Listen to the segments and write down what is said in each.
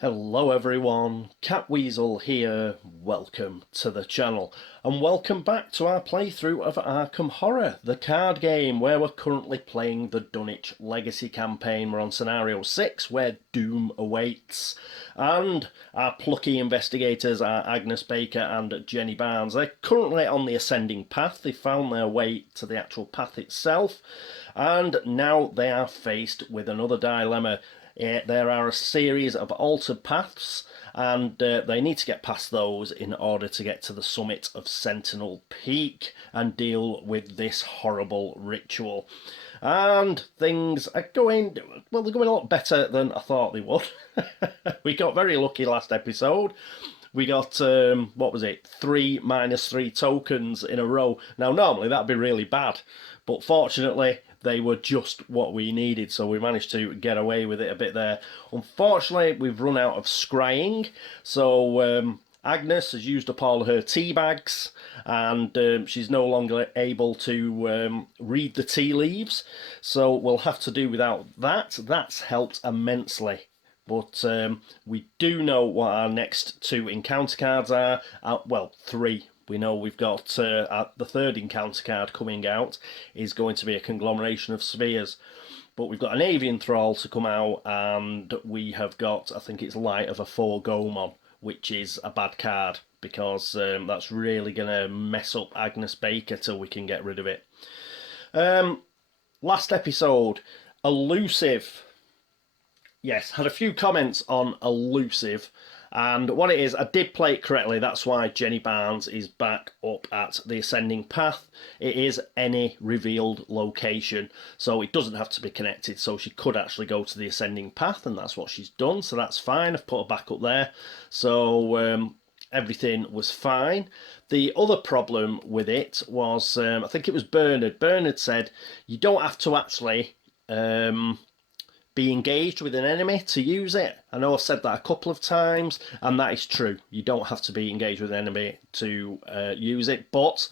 Hello everyone, Catweazle here, welcome to the channel, and welcome back to our playthrough of Arkham Horror, the card game where we're currently playing the Dunwich Legacy campaign. We're on scenario 6 where doom awaits, and our plucky investigators are Agnes Baker and Jenny Barnes. They're currently on the ascending path. They found their way to the actual path itself, and now they are faced with another dilemma. There are a series of altered paths, and they need to get past those in order to get to the summit of Sentinel Peak and deal with this horrible ritual. And things are going, well, they're going a lot better than I thought they would. We got very lucky last episode. We got, what was it, 3 -3 tokens in a row. Now, normally that'd be really bad, but fortunately, they were just what we needed, so we managed to get away with it a bit there. Unfortunately, we've run out of scrying, so Agnes has used up all her tea bags, and she's no longer able to read the tea leaves, so we'll have to do without that. That's helped immensely. But we do know what our next 2 encounter cards are. Well, 3. We know we've got the 3rd encounter card coming out is going to be a conglomeration of spheres. But we've got an avian thrall to come out, and we have got, I think it's Light of a Foregomon, which is a bad card because that's really going to mess up Agnes Baker till we can get rid of it. Last episode, elusive. Yes, had a few comments on elusive, and what it is, I did play it correctly. That's why Jenny Barnes is back up at the ascending path. It is any revealed location, so it doesn't have to be connected, so she could actually go to the ascending path, and that's what she's done, so that's fine. I've put her back up there, so everything was fine. The other problem with it was, I think it was Bernard. Bernard said, you don't have to actually be engaged with an enemy to use it. I know I've said that a couple of times, and that is true. You don't have to be engaged with an enemy to use it, but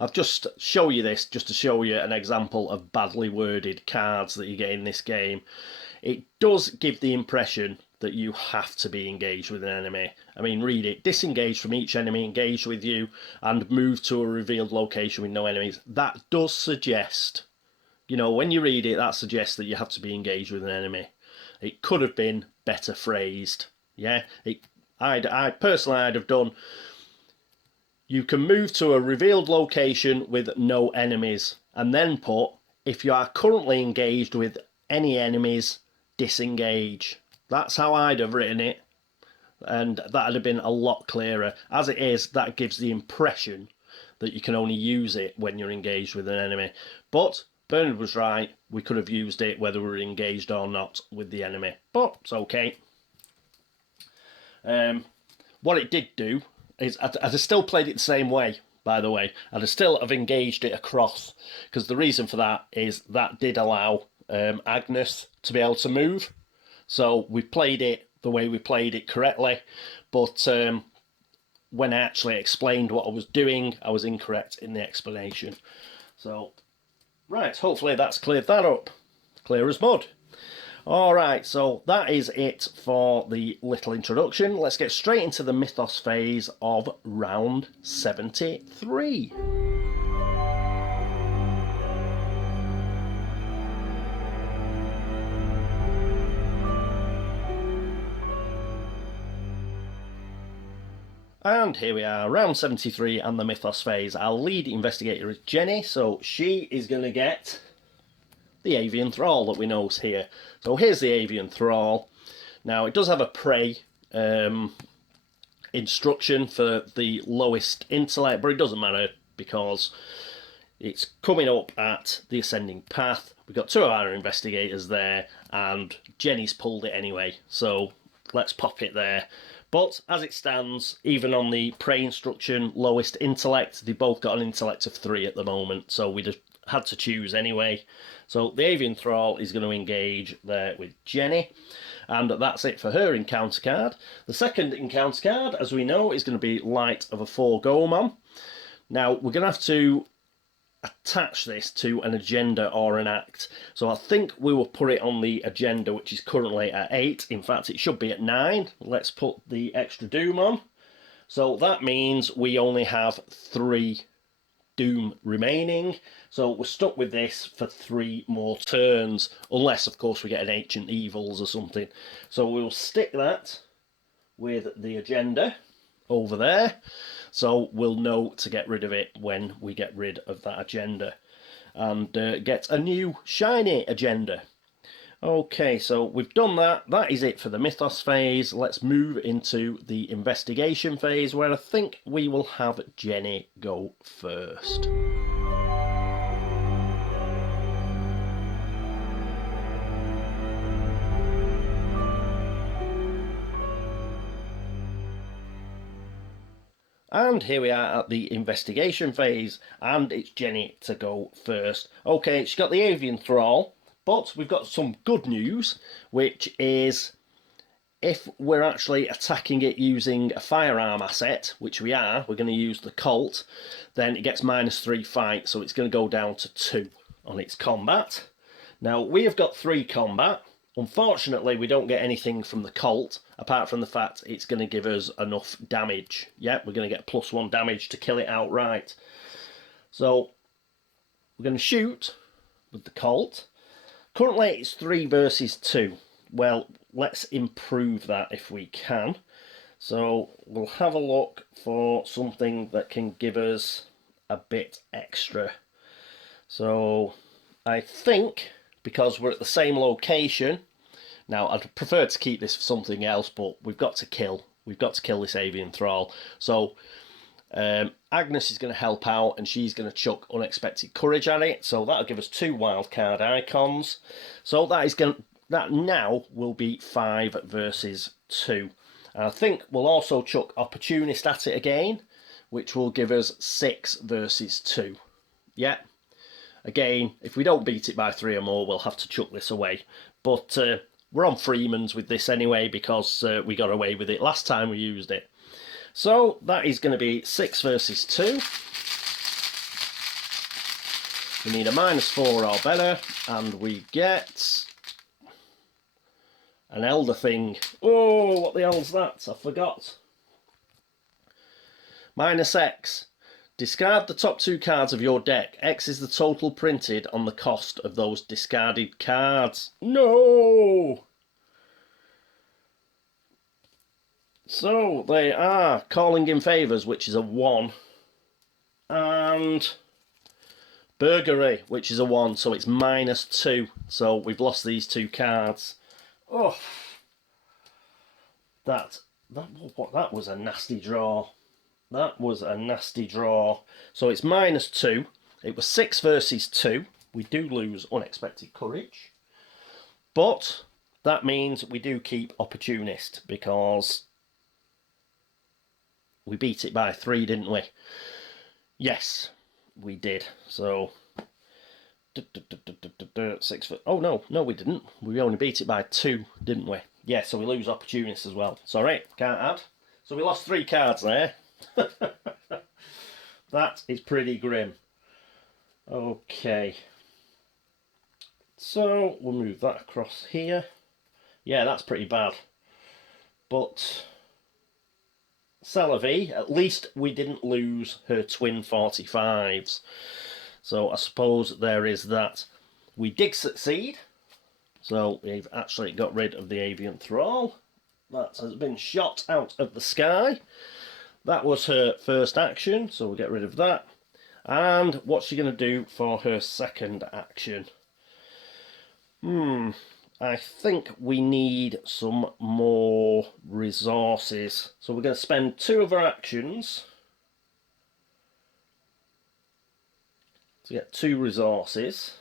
I've just show you this just to show you an example of badly worded cards that you get in this game. It does give the impression that you have to be engaged with an enemy. I mean, read it. Disengage from each enemy engaged with you and move to a revealed location with no enemies. That does suggest, you know, when you read it, that suggests that you have to be engaged with an enemy. It could have been better phrased. Yeah, I'd personally, I'd have done, you can move to a revealed location with no enemies, and then put, if you are currently engaged with any enemies, disengage. That's how I'd have written it, and that'd have been a lot clearer. As it is, that gives the impression that you can only use it when you're engaged with an enemy. But Bernard was right, we could have used it whether we were engaged or not with the enemy, but it's okay. What it did do is, I'd have still played it the same way, by the way. I'd have still have engaged it across, because the reason for that is that did allow Agnes to be able to move. So we played it the way we played it correctly, but when I actually explained what I was doing, I was incorrect in the explanation. So, right, hopefully that's cleared that up. Clear as mud. Alright, so that is it for the little introduction. Let's get straight into the Mythos phase of round 73. And here we are, round 73 and the Mythos phase. Our lead investigator is Jenny, so she is going to get the avian thrall that we know is here. So here's the avian thrall. Now it does have a prey instruction for the lowest intellect, but it doesn't matter because it's coming up at the ascending path. We've got 2 of our investigators there, and Jenny's pulled it anyway, so let's pop it there. But as it stands, even on the prey instruction, lowest intellect, they both got an intellect of 3 at the moment, so we just had to choose anyway. So the avian thrall is going to engage there with Jenny, and that's it for her encounter card. The second encounter card, as we know, is going to be Light of a Foregomon. Now, we're going to have to attach this to an agenda or an act. So I think we will put it on the agenda, which is currently at 8. In fact, it should be at 9. Let's put the extra doom on. So that means we only have 3 doom remaining. So we're stuck with this for 3 more turns, unless, of course, we get an ancient evils or something. So we'll stick that with the agenda over there, so we'll know to get rid of it when we get rid of that agenda and get a new shiny agenda. Okay, so we've done that. That is it for the Mythos phase. Let's move into the investigation phase, where I think we will have Jenny go first. And here we are at the investigation phase, and it's Jenny to go first. Okay, she's got the avian thrall, but we've got some good news, which is if we're actually attacking it using a firearm asset, which we are, we're going to use the Colt, then it gets -3 fight, so it's going to go down to 2 on its combat. Now, we have got 3 combat. Unfortunately, we don't get anything from the Colt, apart from the fact it's going to give us enough damage. Yep, we're going to get +1 damage to kill it outright. So, we're going to shoot with the Colt. Currently, it's 3 versus 2. Well, let's improve that if we can. So, we'll have a look for something that can give us a bit extra. So, I think, because we're at the same location, now I'd prefer to keep this for something else, but we've got to kill this avian thrall. So Agnes is going to help out, and she's going to chuck unexpected courage at it, so that'll give us 2 wildcard icons. So that now will be 5 versus 2. And I think we'll also chuck opportunist at it again, which will give us 6 versus 2. Yeah. Again, if we don't beat it by 3 or more, we'll have to chuck this away. But we're on Freeman's with this anyway, because we got away with it last time we used it. So that is going to be 6 versus 2. We need a -4 or better, and we get an elder thing. Oh, what the hell's that? I forgot. -X. Discard the top 2 cards of your deck. X is the total printed on the cost of those discarded cards. No! So they are Calling in Favours, which is a 1. And Burglary, which is a 1, so it's -2. So we've lost these 2 cards. Oh, that was a nasty draw. That was a nasty draw. So it's -2. It was 6 versus 2. We do lose unexpected courage. But that means we do keep opportunist, because we beat it by 3, didn't we? Yes, we did. So 6 foot. Oh no, we didn't. We only beat it by 2, didn't we? Yeah, so we lose opportunist as well. Sorry, can't add. So we lost 3 cards there. That is pretty grim. Okay, so we'll move that across here. Yeah, that's pretty bad. But Salavi, at least we didn't lose her twin 45s. So I suppose there is that. We did succeed. So we've actually got rid of the avian thrall. That has been shot out of the sky. That was her first action, so we'll get rid of that. And what's she going to do for her second action? I think we need some more resources. So we're going to spend 2 of our actions to get 2 resources.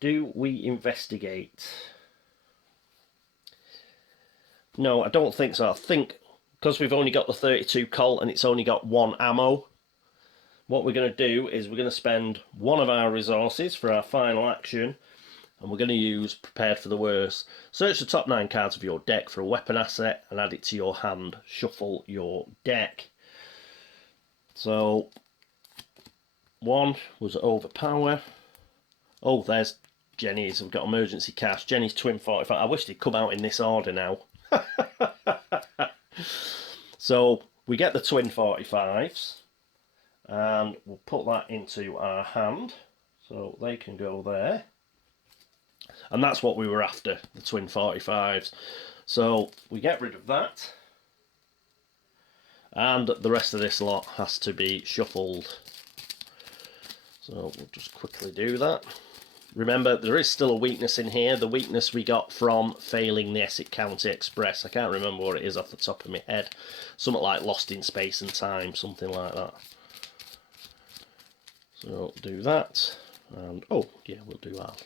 Do we investigate? No, I don't think so. I think because we've only got the 32 Colt and it's only got 1 ammo, what we're going to do is we're going to spend 1 of our resources for our final action, and we're going to use Prepared for the Worst. Search the top 9 cards of your deck for a weapon asset and add it to your hand. Shuffle your deck. So one was overpower. Oh, there's Jenny's. We've got emergency cash. Jenny's twin 45. I wish they'd come out in this order now. So we get the twin 45s, and we'll put that into our hand, so they can go there. And that's what we were after, the twin 45s. So we get rid of that, and the rest of this lot has to be shuffled. So we'll just quickly do that. Remember, there is still a weakness in here. The weakness we got from failing the Essex County Express. I can't remember what it is off the top of my head. Something like Lost in Space and Time, something like that. So do that. And, oh, yeah, we'll do that.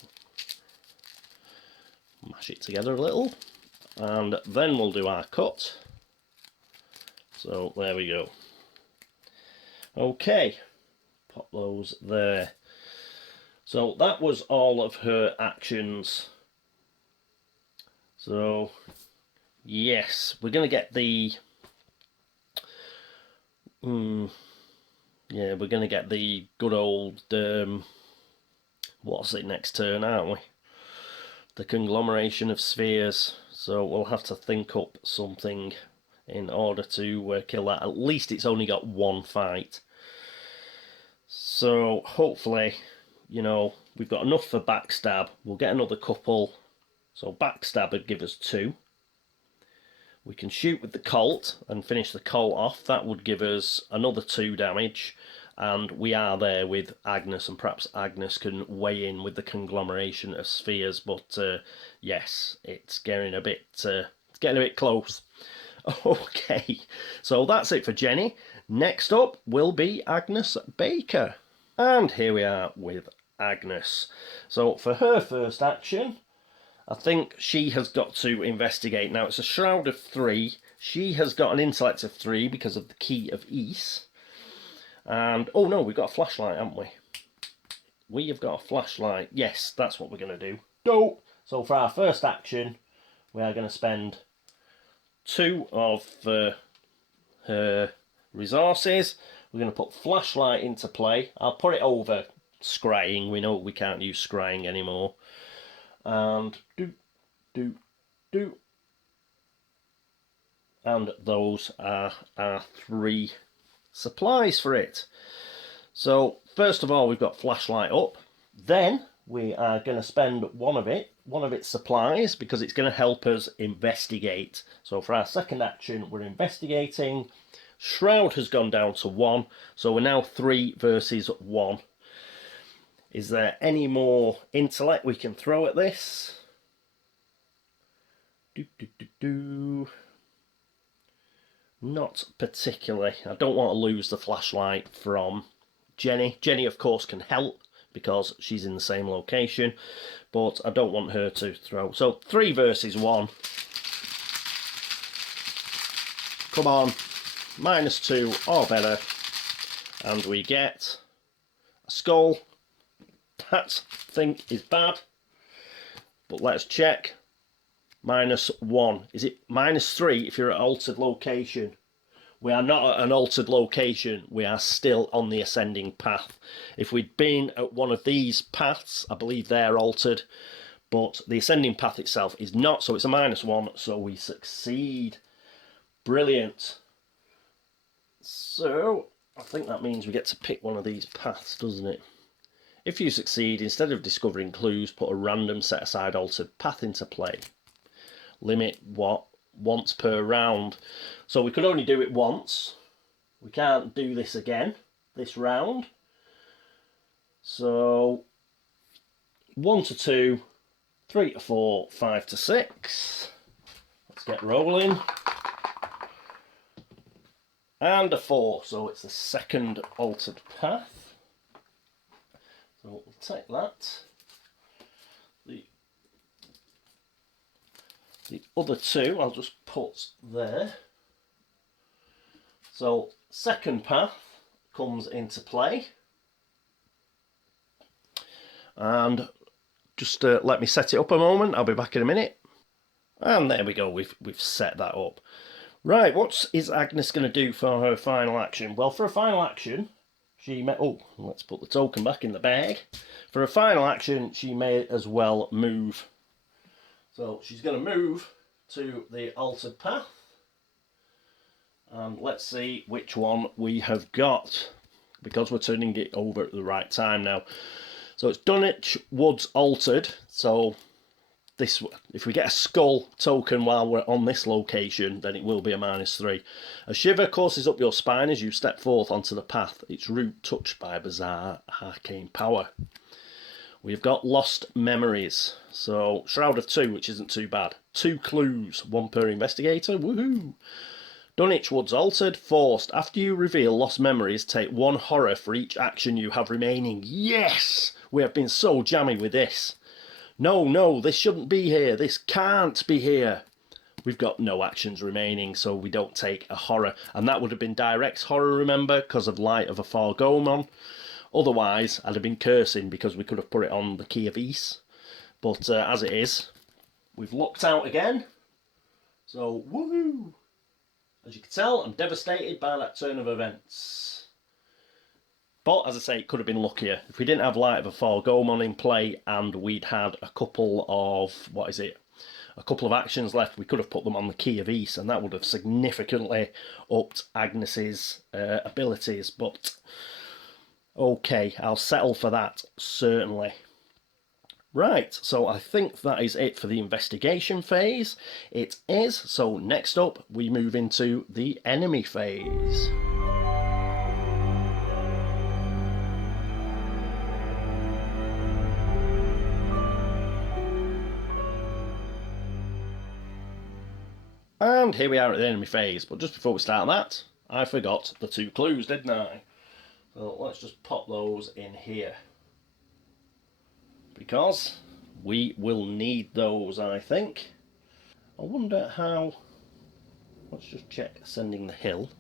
Mash it together a little. And then we'll do our cut. So there we go. Okay. Pop those there. So that was all of her actions. So yes, we're going to get the yeah, we're going to get the good old what's it next turn, aren't we? The conglomeration of spheres. So we'll have to think up something in order to kill that. At least it's only got one fight. So hopefully, you know, we've got enough for backstab. We'll get another couple. So backstab would give us 2. We can shoot with the Colt and finish the Colt off. That would give us another 2 damage. And we are there with Agnes, and perhaps Agnes can weigh in with the conglomeration of spheres. But yes, it's getting a bit close. Okay, so that's it for Jenny. Next up will be Agnes Baker. And here we are with Agnes. So for her first action, I think she has got to investigate. Now it's a Shroud of 3. She has got an intellect of 3 because of the Key of East. And, oh no, we've got a flashlight, haven't we? We have got a flashlight. Yes, that's what we're going to do. Go! So for our first action, we are going to spend 2 of her resources. We're going to put flashlight into play. I'll put it over scrying. We know we can't use scrying anymore. And do. And those are our 3 supplies for it. So first of all, we've got flashlight up. Then we are going to spend one of its supplies, because it's going to help us investigate. So for our second action, we're investigating. Shroud has gone down to 1, so we're now 3 versus 1. Is there any more intellect we can throw at this? Not particularly. I don't want to lose the flashlight from Jenny. Jenny, of course, can help because she's in the same location, but I don't want her to throw. So 3 versus 1. Come on. -2 or better. And we get a skull. That thing is bad. But let's check. -1. Is it -3 if you're at altered location? We are not at an altered location. We are still on the ascending path. If we'd been at one of these paths, I believe they're altered, but the ascending path itself is not, so it's a -1, so we succeed. Brilliant. So I think that means we get to pick one of these paths, doesn't it? If you succeed, instead of discovering clues, put a random set-aside altered path into play. Limit once per round. So we could only do it once. We can't do this again this round. So 1 to 2, 3 to 4, 5 to 6. Let's get rolling. And a 4, so it's the second altered path. So we'll take that. The other 2 I'll just put there. So second path comes into play. And just let me set it up a moment. I'll be back in a minute. And there we go. We've set that up. Right, what is Agnes going to do for her final action? Well, for a final action, she may... Oh, let's put the token back in the bag. For a final action, she may as well move. So she's going to move to the altered path. And let's see which one we have got, because we're turning it over at the right time now. So it's Dunwich Woods altered. So this, if we get a skull token while we're on this location, then it will be a -3. A shiver courses up your spine as you step forth onto the path, its route touched by a bizarre arcane power. We've got lost memories. So Shroud of 2, which isn't too bad. 2 clues, 1 per investigator. Woohoo! Dunwich Woods altered, forced. After you reveal lost memories, take 1 horror for each action you have remaining. Yes! We have been so jammy with this. No, this shouldn't be here. This can't be here. We've got no actions remaining, so we don't take a horror. And that would have been direct horror, remember, because of Light of a Fargomon. Otherwise, I'd have been cursing because we could have put it on the Key of East. But as it is, we've lucked out again. So, woohoo! As you can tell, I'm devastated by that turn of events. But, as I say, it could have been luckier. If we didn't have Light of a Fargomon in play and we'd had a couple of, a couple of actions left, we could have put them on the Key of East, and that would have significantly upped Agnes's abilities. But, okay, I'll settle for that, certainly. Right, so I think that is it for the investigation phase. It is. So next up, we move into the enemy phase. And here we are at the enemy phase. But just before we start that, I forgot the 2 clues, didn't I? So let's just pop those in here, because we will need those, I think. I wonder how... Let's just check Ascending the Hill.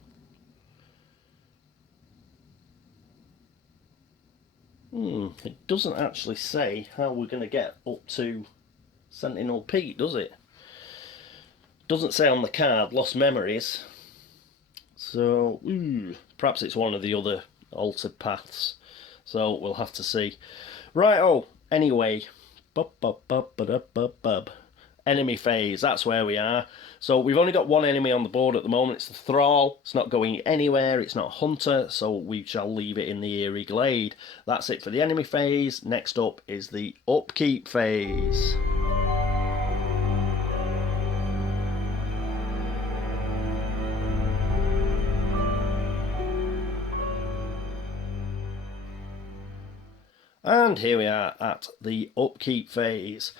It doesn't actually say how we're going to get up to Sentinel Peak, does it? Doesn't say on the card, lost memories. So, perhaps it's one of the other altered paths. So we'll have to see. Right, anyway. Enemy phase, that's where we are. So we've only got 1 enemy on the board at the moment. It's the Thrall. It's not going anywhere. It's not a Hunter, so we shall leave it in the Eerie Glade. That's it for the enemy phase. Next up is the upkeep phase. And here we are at the upkeep phase.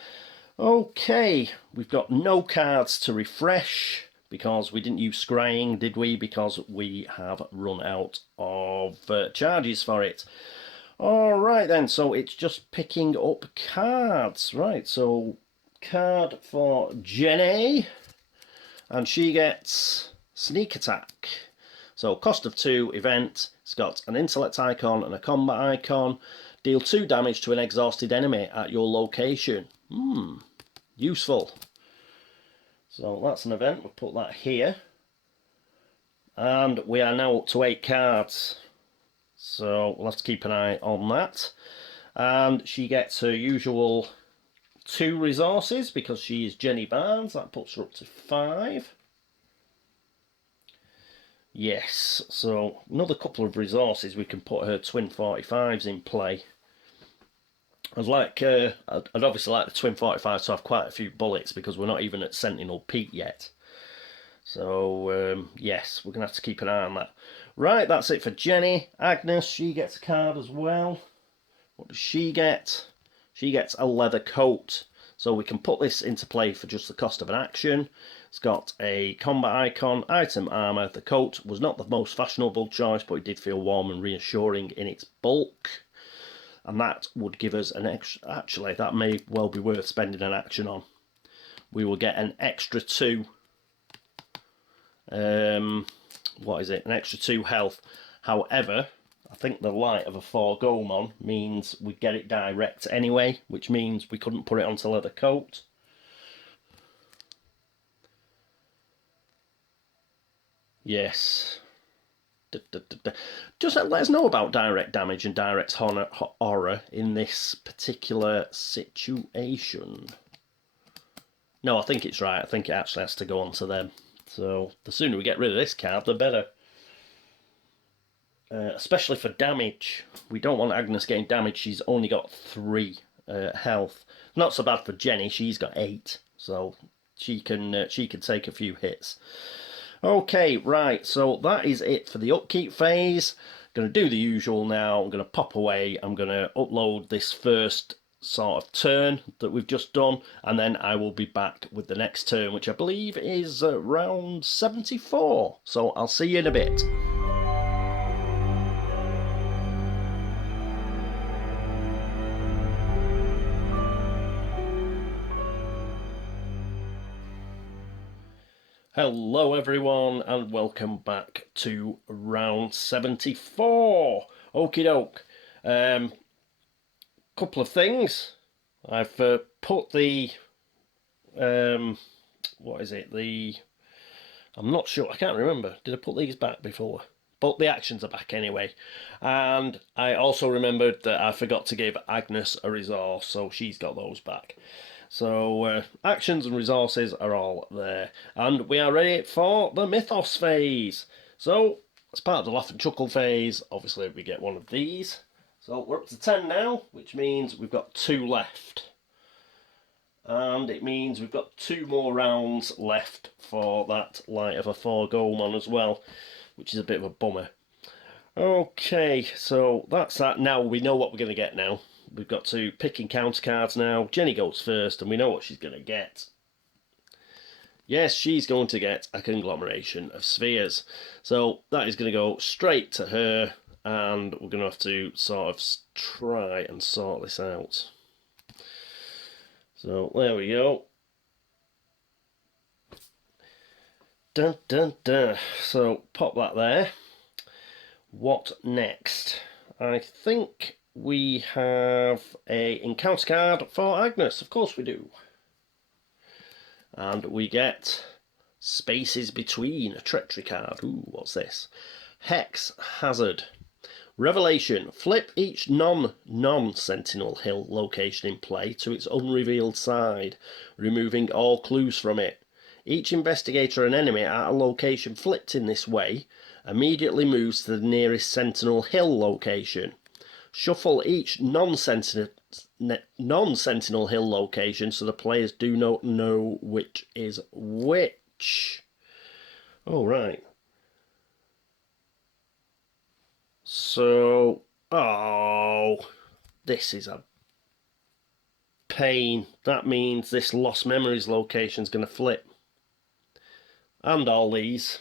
Okay, we've got no cards to refresh because we didn't use scrying, did we? Because we have run out of charges for it. Alright then, so it's just picking up cards. Right, so card for Jenny, and she gets Sneak Attack. So cost of 2 event, it's got an intellect icon and a combat icon. Deal 2 damage to an exhausted enemy at your location. Useful. So that's an event, we'll put that here. And we are now up to 8 cards. So we'll have to keep an eye on that. And she gets her usual 2 resources because she is Jenny Barnes. That puts her up to 5. Yes, so another couple of resources, we can put her twin 45s in play. I'd obviously like the twin 45 to have quite a few bullets because we're not even at Sentinel Peak yet. So, yes, we're going to have to keep an eye on that. Right, that's it for Jenny. Agnes, she gets a card as well. What does she get? She gets a leather coat. So we can put this into play for just the cost of an action. It's got a combat icon, item armour. The coat was not the most fashionable choice, but it did feel warm and reassuring in its bulk. And that would give us an extra... Actually, that may well be worth spending an action on. We will get an extra 2... what is it? An extra 2 health. However, I think the Light of a Fargomon means we get it direct anyway, which means we couldn't put it onto leather coat. Yes. Just let us know about direct damage and direct horror in this particular situation. No, I think it's right. I think it actually has to go on to them. So the sooner we get rid of this card, the better. Especially for damage. We don't want Agnes getting damaged. She's only got 3 health. Not so bad for Jenny. She's got 8. So she can take a few hits. Okay, right. So that is it for the upkeep phase. Going to do the usual now. I'm going to pop away. I'm going to upload this first sort of turn that we've just done, and then I will be back with the next turn, which I believe is round 74. So I'll see you in a bit. Hello everyone and welcome back to round 74. Okie doke. Couple of things. I've put the what is it? I'm not sure. I can't remember. Did I put these back before? But the actions are back anyway. And I also remembered that I forgot to give Agnes a resource, so she's got those back. So actions and resources are all there. And we are ready for the Mythos phase. So as part of the laugh and chuckle phase, obviously we get one of these. So we're up to 10 now, which means we've got 2 left. And it means we've got 2 more rounds left for that light of a 4-goal one as well, which is a bit of a bummer. Okay, so that's that. Now we know what we're going to get now. We've got to pick encounter cards now. Jenny goes first, and we know what she's going to get. Yes, she's going to get a conglomeration of spheres. So that is going to go straight to her, and we're going to have to sort of try and sort this out. So there we go. Dun dun dun. So pop that there. What next? I think we have a encounter card for Agnes. Of course we do. And we get Spaces Between, a treachery card. Ooh, what's this? Hex Hazard. Revelation. Flip each non-Sentinel Hill location in play to its unrevealed side, removing all clues from it. Each investigator and enemy at a location flipped in this way immediately moves to the nearest Sentinel Hill location. Shuffle each non-Sentinel Hill location so the players do not know which is which. Oh, right. So, this is a pain. That means this Lost Memories location is going to flip. And all these.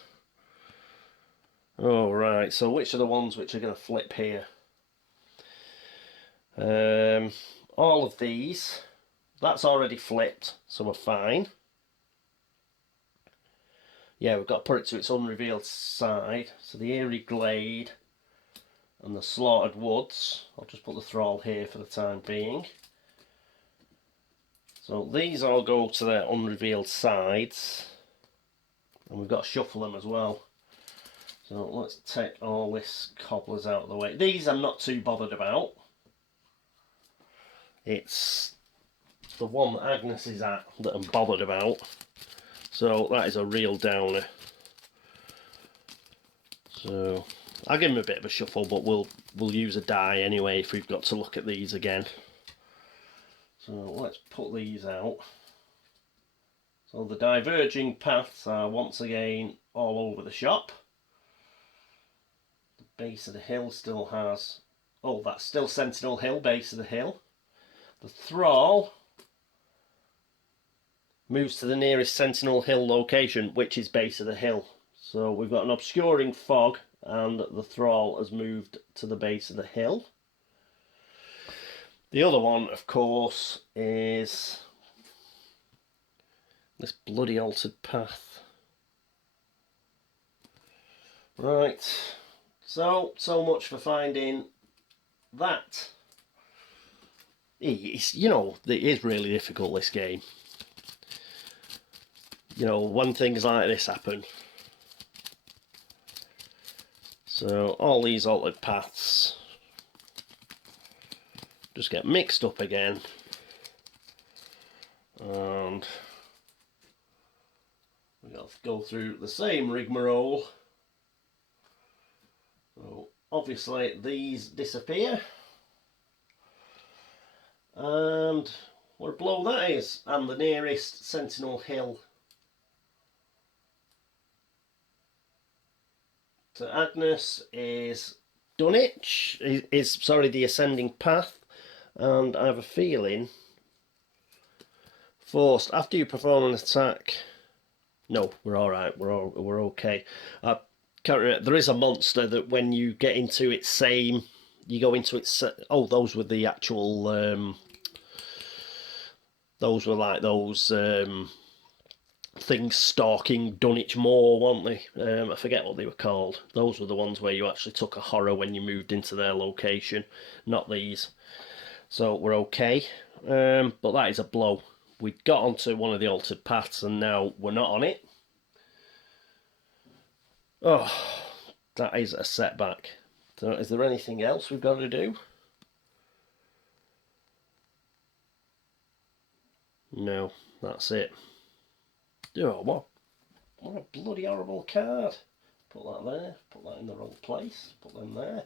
Oh, right. So which are the ones which are going to flip here? All of these. That's already flipped, so we're fine. Yeah, we've got to put it to its unrevealed side. So the Eerie Glade and the Slaughtered Woods. I'll just put the Thrall here for the time being. So these all go to their unrevealed sides. And we've got to shuffle them as well. So let's take all this cobblers out of the way. These I'm not too bothered about. It's the one that Agnes is at that I'm bothered about. So that is a real downer. So I'll give him a bit of a shuffle, but we'll use a die anyway if we've got to look at these again. So let's put these out. So the diverging paths are once again all over the shop. The base of the hill still has... Oh, that's still Sentinel Hill, base of the hill. The Thrall moves to the nearest Sentinel Hill location, which is base of the hill. So we've got an obscuring fog, and the Thrall has moved to the base of the hill. The other one, of course, is this bloody altered path. Right, so much for finding that. It's, you know, it is really difficult, this game. You know, when things like this happen. So all these altered paths just get mixed up again, and we got to go through the same rigmarole. So obviously these disappear, and where below that is, and the nearest Sentinel Hill to Agnes is Dunwich, is sorry, the ascending path, and I have a feeling forced after you perform an attack. No, we're all right. We're okay. I can't remember. There is a monster that when you get into its same, you go into its. Oh, those were the actual. Those were like those things stalking Dunwich Moor, weren't they? I forget what they were called. Those were the ones where you actually took a horror when you moved into their location, not these. So we're okay. But that is a blow. We got onto one of the altered paths and now we're not on it. Oh, that is a setback. So is there anything else we've got to do? No, that's it. Oh, what a bloody horrible card. Put that there, put that in the wrong place, put them there.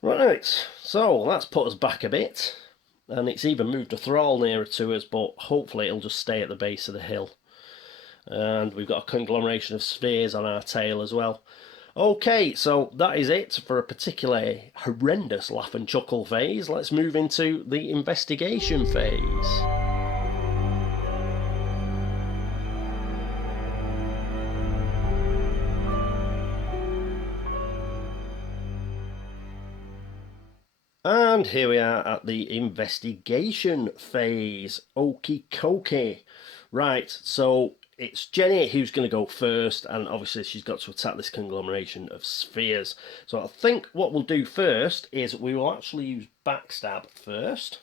Right, so that's put us back a bit, and it's even moved a thrall nearer to us, but hopefully it'll just stay at the base of the hill. And we've got a conglomeration of spheres on our tail as well. Okay, so that is it for a particularly horrendous laugh and chuckle phase. Let's move into the investigation phase. And here we are at the investigation phase. Okie dokie. Right, so it's Jenny who's going to go first, and obviously she's got to attack this conglomeration of spheres. So I think what we'll do first is we will actually use backstab first.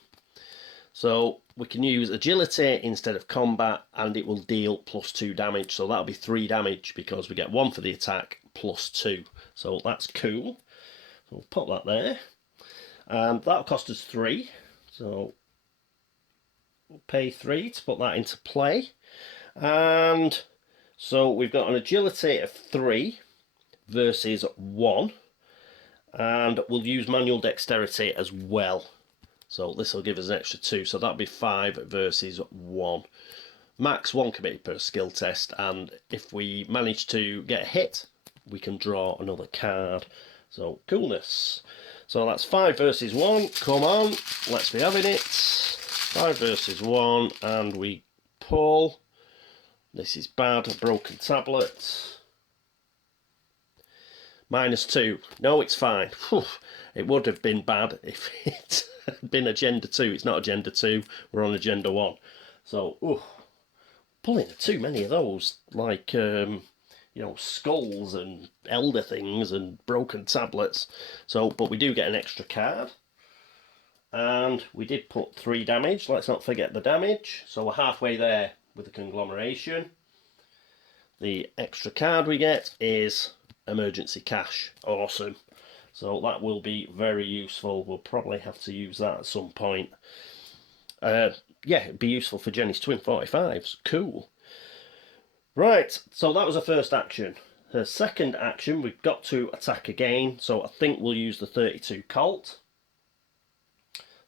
So we can use agility instead of combat, and it will deal +2 damage. So that'll be 3 damage because we get 1 for the attack +2. So that's cool. So we'll put that there. And that'll cost us 3, so we'll pay 3 to put that into play. And so we've got an agility of 3 versus 1, and we'll use manual dexterity as well. So this will give us an extra 2, so that'll be 5 versus 1. Max 1 committed per skill test, and if we manage to get a hit, we can draw another card. So coolness. So that's 5 versus 1. Come on, let's be having it. 5 versus 1, and we pull. This is bad. A broken tablet. -2. No, it's fine. Whew. It would have been bad if it had been Agenda 2. It's not Agenda 2. We're on Agenda 1. So, pulling too many of those, like you know, skulls and elder things and broken tablets. So, but we do get an extra card. And we did put 3 damage. Let's not forget the damage. So we're halfway there with the conglomeration. The extra card we get is emergency cash. Awesome. So that will be very useful. We'll probably have to use that at some point. Yeah, it'd be useful for Jenny's twin 45s. Cool. Right, so that was her first action. Her second action, we've got to attack again, so I think we'll use the 32 Colt.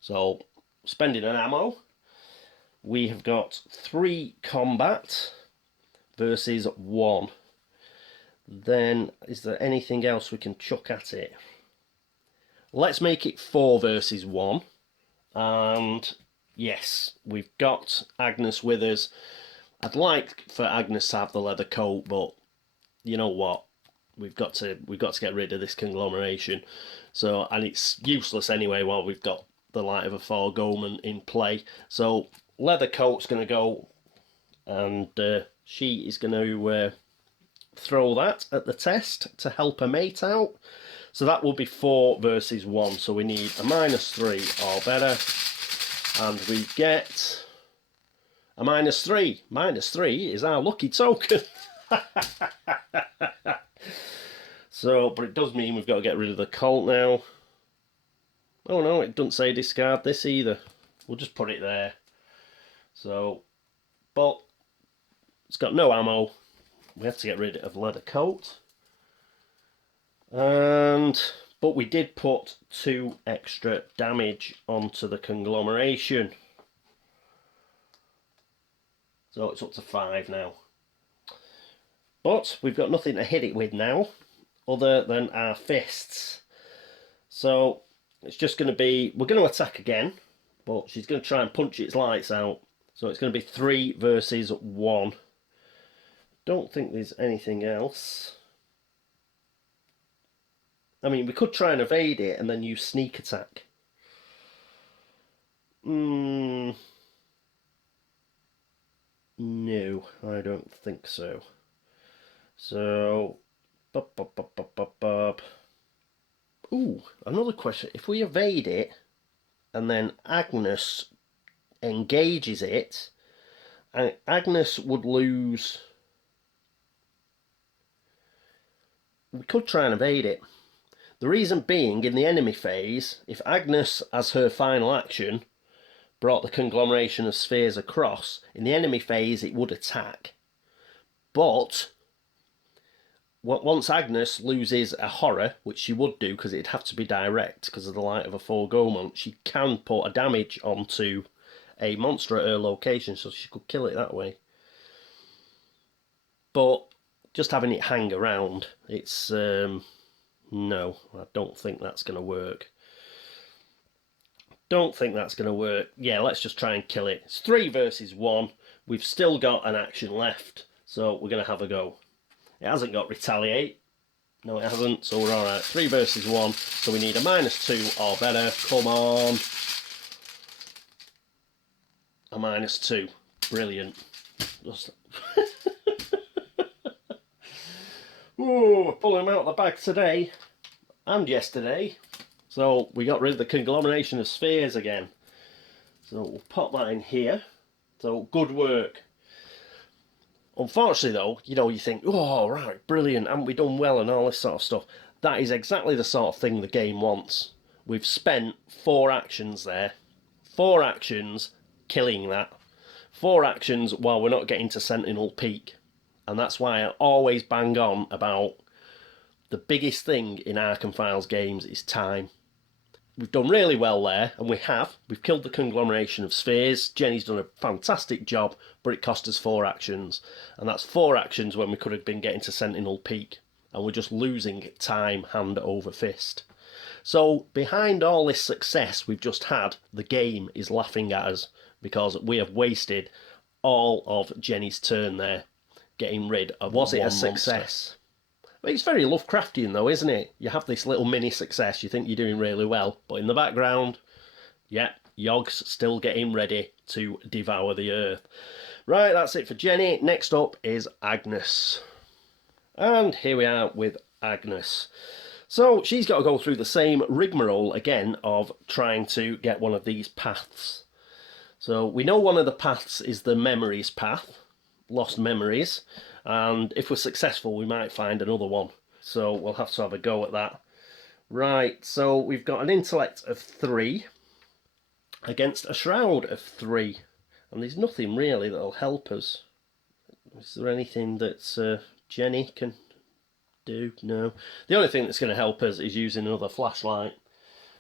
So, spending an ammo, we have got 3 combat versus 1. Then, is there anything else we can chuck at it? Let's make it 4 versus 1. And, yes, we've got Agnes with us. I'd like for Agnes to have the leather coat, but you know what? We've got to get rid of this conglomeration. So, and it's useless anyway while we've got the light of a foregone in play. So leather coat's going to go, and she is going to throw that at the test to help her mate out. So that will be 4 versus 1. So we need a -3 or better, and we get a -3. -3 is our lucky token. So, but it does mean we've got to get rid of the Colt now. Oh no, it doesn't say discard this either. We'll just put it there. So, but it's got no ammo. We have to get rid of leather coat. But we did put 2 extra damage onto the conglomeration. So it's up to 5 now. But we've got nothing to hit it with now, other than our fists. So it's just going to be, we're going to attack again, but she's going to try and punch its lights out. So it's going to be 3 versus 1. Don't think there's anything else. I mean, we could try and evade it and then use sneak attack. No, I don't think so. So, ooh, another question. If we evade it and then Agnes engages it, Agnes would lose. We could try and evade it. The reason being, in the enemy phase, if Agnes, as her final action, brought the conglomeration of spheres across, in the enemy phase it would attack. But once Agnes loses a horror, which she would do because it'd have to be direct because of the light of a foregoment, she can put a damage onto a monster at her location, so she could kill it that way. But just having it hang around, it's no, I don't think that's going to work. Don't think that's going to work. Yeah, let's just try and kill it. It's 3 versus 1. We've still got an action left, so we're going to have a go. It hasn't got retaliate. No, it hasn't, so we're alright. 3 versus 1, so we need a -2 or better. Come on. A -2. Brilliant. Just... Ooh, we're pulling them out of the bag today and yesterday. So we got rid of the conglomeration of spheres again. So we'll pop that in here. So good work. Unfortunately though, you think, oh right, brilliant, haven't we done well and all this sort of stuff. That is exactly the sort of thing the game wants. We've spent 4 actions there. 4 actions killing that. 4 actions while we're not getting to Sentinel Peak. And that's why I always bang on about the biggest thing in Arkham Files games is time. We've done really well there, and we've killed the conglomeration of spheres. Jenny's done a fantastic job, but it cost us 4 actions, and that's 4 actions when we could have been getting to Sentinel Peak, and we're just losing time hand over fist. So behind all this success we've just had, the game is laughing at us because we have wasted all of Jenny's turn there, getting rid of Was it a success? Well, it's very Lovecraftian though, isn't it? You have this little mini success, you think you're doing really well, but in the background, yeah, Yog's still getting ready to devour the earth. Right, that's it for Jenny. Next up is Agnes. And here we are with Agnes. So she's got to go through the same rigmarole again of trying to get one of these paths. So we know one of the paths is the memories path, lost memories, and if we're successful we might find another one, so we'll have to have a go at that. Right, so we've got an intellect of 3 against a shroud of 3, and there's nothing really that'll help us. Is there anything that Jenny can do? No. The only thing that's going to help us is using another flashlight,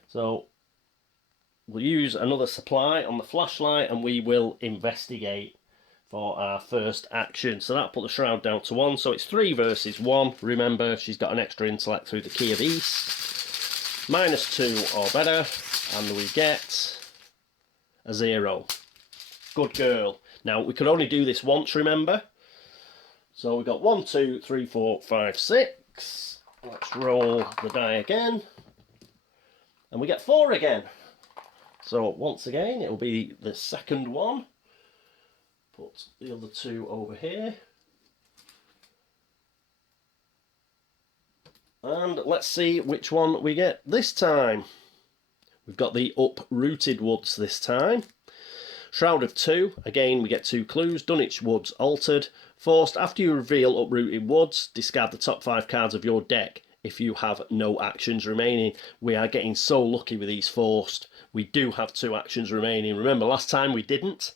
so we'll use another supply on the flashlight and we will investigate for our first action. So that'll put the shroud down to 1. So it's 3 versus 1. Remember, she's got an extra intellect through the Key of East. -2 or better. And we get a 0. Good girl. Now, we could only do this once, remember. So we've got 1, 2, 3, 4, 5, 6. Let's roll the die again. And we get 4 again. So once again, it'll be the second one. Put the other 2 over here. And let's see which one we get this time. We've got the uprooted woods this time. Shroud of 2, again we get 2 clues. Dunwich woods altered. Forced, after you reveal uprooted woods, discard the top 5 cards of your deck. if you have no actions remaining. We are getting so lucky with these forced. We do have 2 actions remaining. Remember last time we didn't?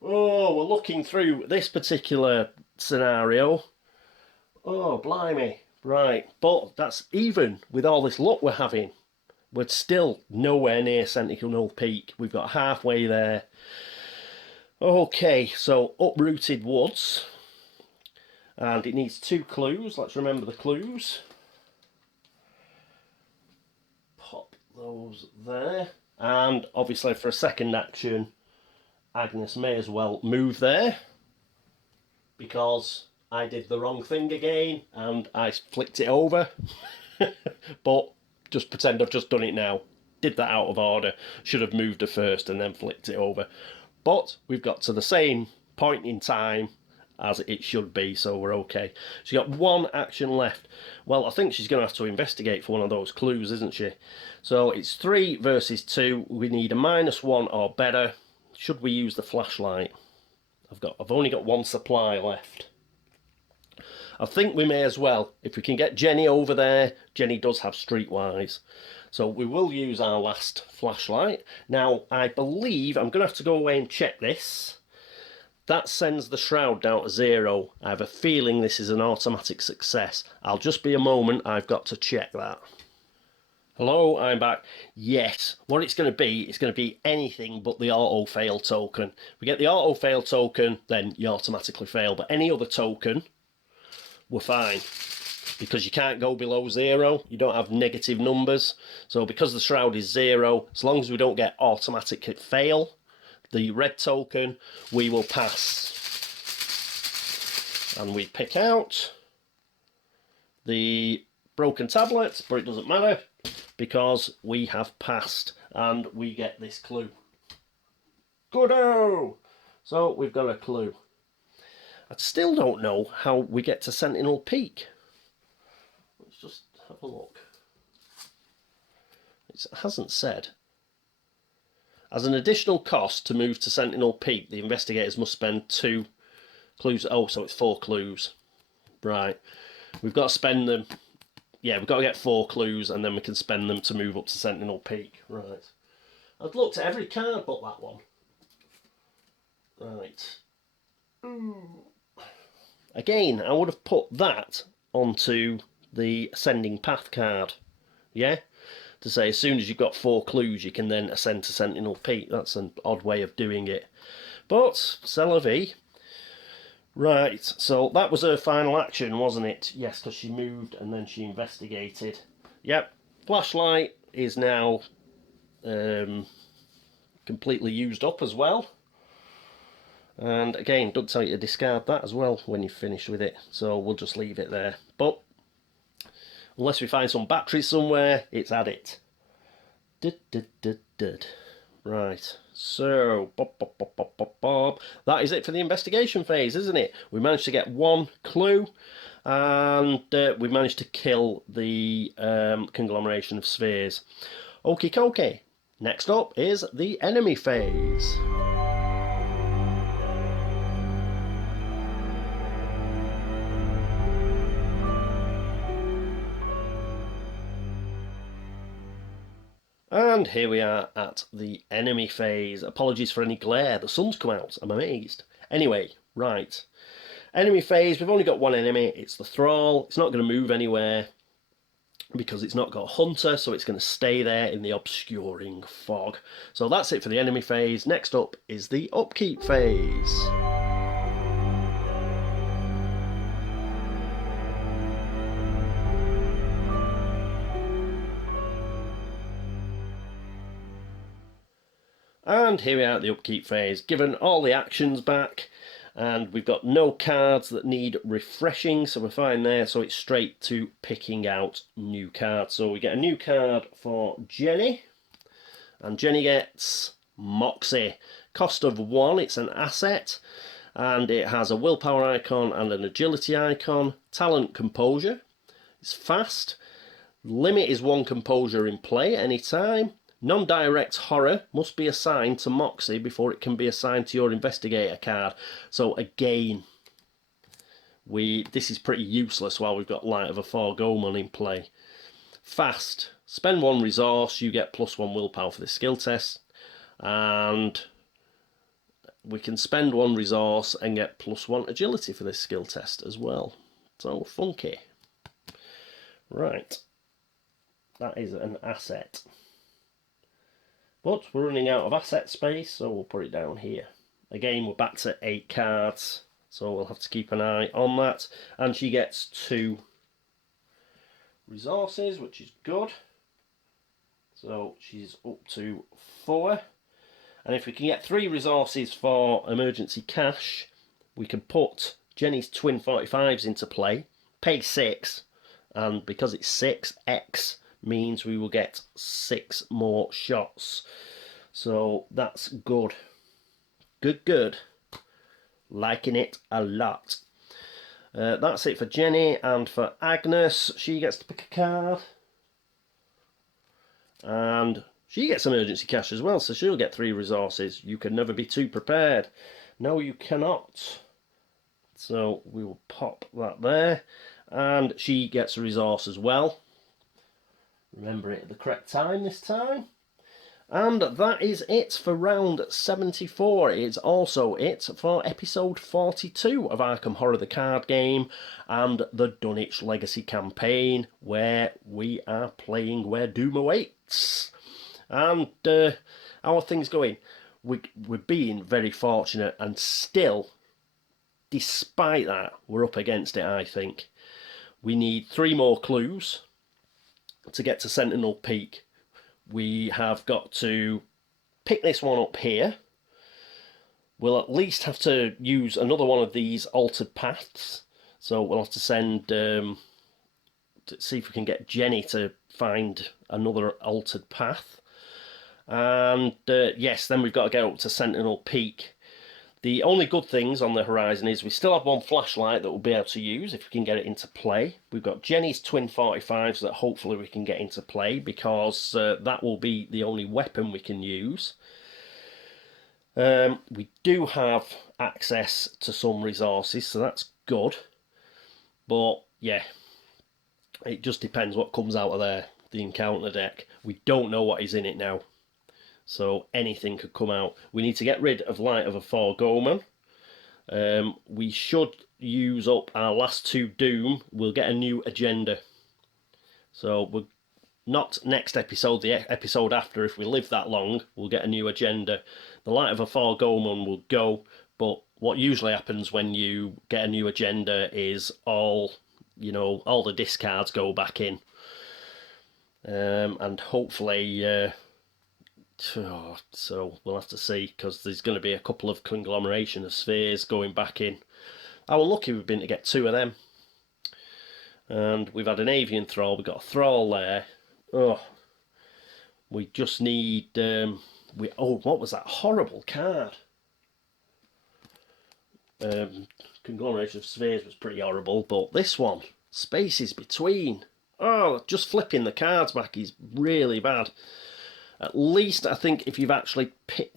Oh, we're looking through this particular scenario. Oh, blimey. Right, but that's even with all this luck we're having. We're still nowhere near Sentinel Peak. We've got halfway there. Okay, so uprooted woods. And it needs 2 clues. Let's remember the clues. Pop those there. And obviously for a second action, Agnes may as well move there, because I did the wrong thing again and I flicked it over. But just pretend I've just done it now. Did that out of order. Should have moved her first and then flicked it over. But we've got to the same point in time as it should be, so we're okay. She's got 1 action left. Well, I think she's going to have to investigate for one of those clues, isn't she? So it's 3 versus 2. We need a -1 or better. Should we use the flashlight? I've only got 1 supply left. I think we may as well. If we can get Jenny over there, Jenny does have streetwise. So we will use our last flashlight. Now, I believe I'm going to have to go away and check this. That sends the shroud down to 0. I have a feeling this is an automatic success. I'll just be a moment. I've got to check that. Hello, I'm back. Yes, what it's going to be anything but the auto-fail token. If we get the auto-fail token, then you automatically fail. But any other token, we're fine. Because you can't go below 0. You don't have negative numbers. So because the shroud is 0, as long as we don't get automatic fail, the red token, we will pass. And we pick out the broken tablet, but it doesn't matter because we have passed and we get this clue. Good-o! So we've got a clue. I still don't know how we get to Sentinel Peak. Let's just have a look. It hasn't said. As an additional cost to move to Sentinel Peak, the investigators must spend 2 clues. Oh, so it's 4 clues. Right. We've got to spend them. Yeah, we've got to get 4 clues and then we can spend them to move up to Sentinel Peak. Right. I've looked at every card but that one. Right. Again, I would have put that onto the Ascending Path card. Yeah? To say as soon as you've got 4 clues you can then ascend to Sentinel Peak. That's an odd way of doing it. But, c'est la vie. Right, so that was her final action, wasn't it? Yes, because she moved and then she investigated. Yep, flashlight is now completely used up as well. And again, don't tell you to discard that as well when you've finished with it. So we'll just leave it there. But unless we find some batteries somewhere, it's at it. Right, so that is it for the investigation phase, isn't it? We managed to get 1 clue, and we managed to kill the conglomeration of spheres. Okie dokie. Next up is the enemy phase. And here we are at the enemy phase. Apologies for any glare. The sun's come out. I'm amazed. Anyway, right. Enemy phase. We've only got 1 enemy. It's the Thrall. It's not going to move anywhere because it's not got a hunter, so it's going to stay there in the obscuring fog. So that's it for the enemy phase. Next up is the upkeep phase. And here we are at the upkeep phase, given all the actions back, and we've got no cards that need refreshing, so we're fine there, so it's straight to picking out new cards. So we get a new card for Jenny, and Jenny gets Moxie. Cost of 1, it's an asset, and it has a willpower icon and an agility icon. Talent Composure, it's fast. Limit is 1 composure in play at any time. Non-direct horror must be assigned to Moxie before it can be assigned to your investigator card. So again, this is pretty useless while we've got Light of a Foregone in play. Fast. Spend 1 resource, you get +1 willpower for this skill test. And we can spend 1 resource and get +1 agility for this skill test as well. So funky. Right. That is an asset. But we're running out of asset space, so we'll put it down here. Again, we're back to 8 cards, so we'll have to keep an eye on that. And she gets 2 resources, which is good. So she's up to 4. And if we can get 3 resources for emergency cash, we can put Jenny's twin 45s into play, pay 6, and because it's 6x means we will get 6 more shots. So that's good. Good. Liking it a lot. That's it for Jenny, and for Agnes, she gets to pick a card. And she gets emergency cash as well, so she'll get 3 resources. You can never be too prepared. No, you cannot. So we will pop that there. And she gets a resource as well. Remember it at the correct time this time. And that is it for round 74. It's also it for episode 42 of Arkham Horror the Card Game and the Dunwich Legacy Campaign, where we are playing Where Doom Awaits. And how are things going? We're being very fortunate, and still, despite that, we're up against it, I think. We need 3 more clues to get to Sentinel Peak. We have got to pick this one up here. We'll at least have to use another one of these altered paths. So we'll have to send, to see if we can get Jenny to find another altered path. And yes, then we've got to get up to Sentinel Peak. The only good things on the horizon is we still have 1 flashlight that we'll be able to use if we can get it into play. We've got Jenny's twin 45s that hopefully we can get into play, because that will be the only weapon we can use. We do have access to some resources, so that's good. But yeah, it just depends what comes out of there, the encounter deck. We don't know what is in it now. So anything could come out. We need to get rid of Light of a Foregone. We should use up our last 2 Doom. We'll get a new agenda. So we're not next episode, the episode after. If we live that long, we'll get a new agenda. The Light of a Foregone will go, but what usually happens when you get a new agenda is all the discards go back in. And hopefully... so we'll have to see, because there's going to be a couple of conglomeration of spheres going back in. We're lucky we've been to get 2 of them. And we've had an avian thrall, we've got a thrall there. Oh, we just need... what was that horrible card? Conglomeration of spheres was pretty horrible, but this one, spaces between. Oh, just flipping the cards back is really bad. At least I think if you've actually picked...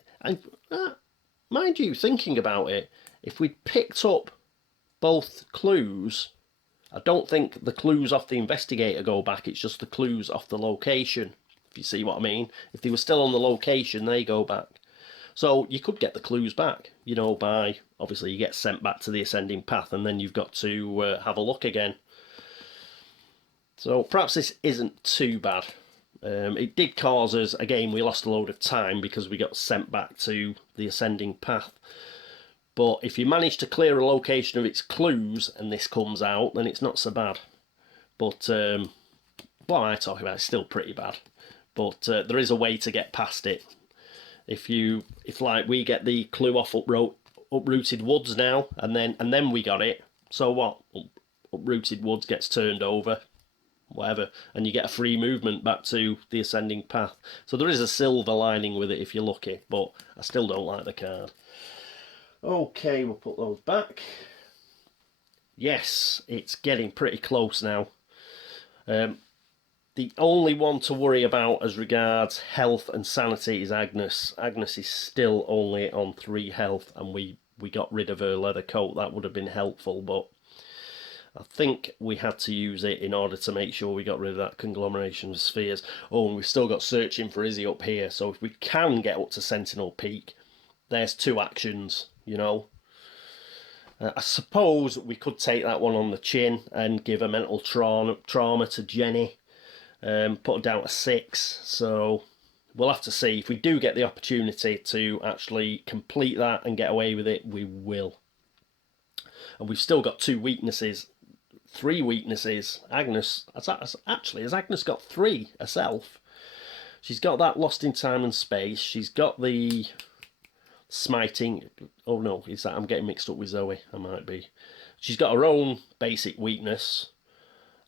mind you, thinking about it, if we'd picked up both clues, I don't think the clues off the investigator go back, it's just the clues off the location, if you see what I mean. If they were still on the location, they go back. So you could get the clues back, by... Obviously, you get sent back to the ascending path, and then you've got to have a look again. So perhaps this isn't too bad. It did cause us, again, we lost a load of time because we got sent back to the ascending path. But if you manage to clear a location of its clues and this comes out, then it's not so bad. But what am I talking about? It's still pretty bad. But there is a way to get past it. If like we get the clue off uprooted woods now, and then we got it, so what? Uprooted woods gets turned over. Whatever, and you get a free movement back to the ascending path. So there is a silver lining with it if you're lucky, but I still don't like the card. Okay, we'll put those back. Yes, it's getting pretty close now. The only one to worry about as regards health and sanity is Agnes. Agnes is still only on 3 health, and we got rid of her leather coat. That would have been helpful, but I think we had to use it in order to make sure we got rid of that conglomeration of spheres. Oh, and we've still got searching for Izzy up here, so if we can get up to Sentinel Peak, there's 2 actions, you know. I suppose we could take that one on the chin and give a mental trauma to Jenny, put her down to 6, so we'll have to see. If we do get the opportunity to actually complete that and get away with it, we will. And we've still got 2 weaknesses, 3 weaknesses. Agnes, actually, has Agnes got 3 herself? She's got that lost in time and space. She's got the smiting. Oh no, is that? I'm getting mixed up with Zoe. I might be. She's got her own basic weakness.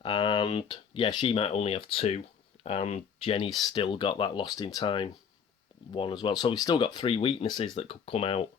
And yeah, she might only have 2. And Jenny's still got that lost in time one as well. So we've still got 3 weaknesses that could come out.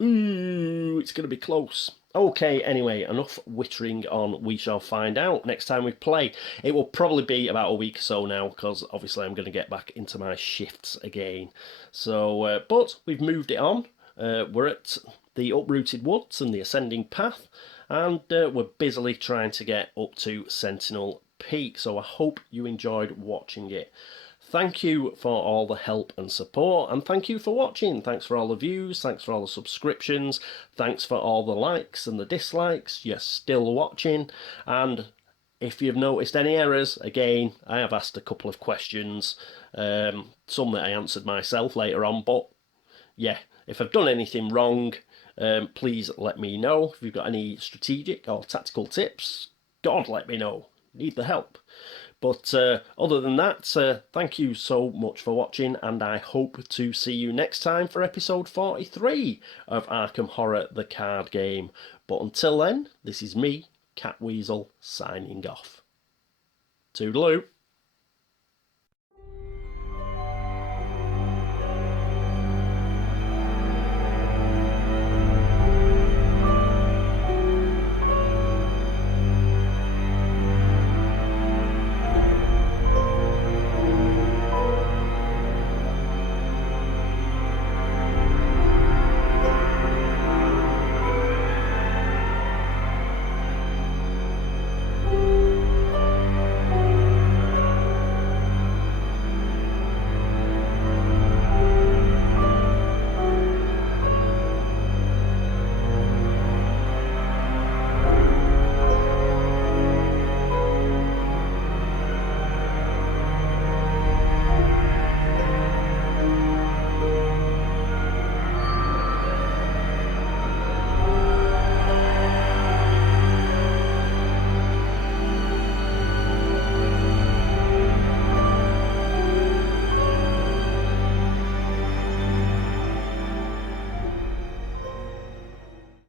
Ooh, it's going to be close. Okay, anyway, enough wittering on We Shall Find Out next time we play. It will probably be about a week or so now, because obviously I'm going to get back into my shifts again. So, but we've moved it on. We're at the Uprooted Woods and the Ascending Path, and we're busily trying to get up to Sentinel Peak. So I hope you enjoyed watching it. Thank you for all the help and support, and thank you for watching. Thanks for all the views, thanks for all the subscriptions, thanks for all the likes and the dislikes. You're still watching, and if you've noticed any errors, again, I have asked a couple of questions, some that I answered myself later on, but yeah, if I've done anything wrong, please let me know. If you've got any strategic or tactical tips, God, let me know. Need the help. But other than that, thank you so much for watching, and I hope to see you next time for episode 43 of Arkham Horror, the card game. But until then, this is me, Catweazle, signing off. Toodaloo.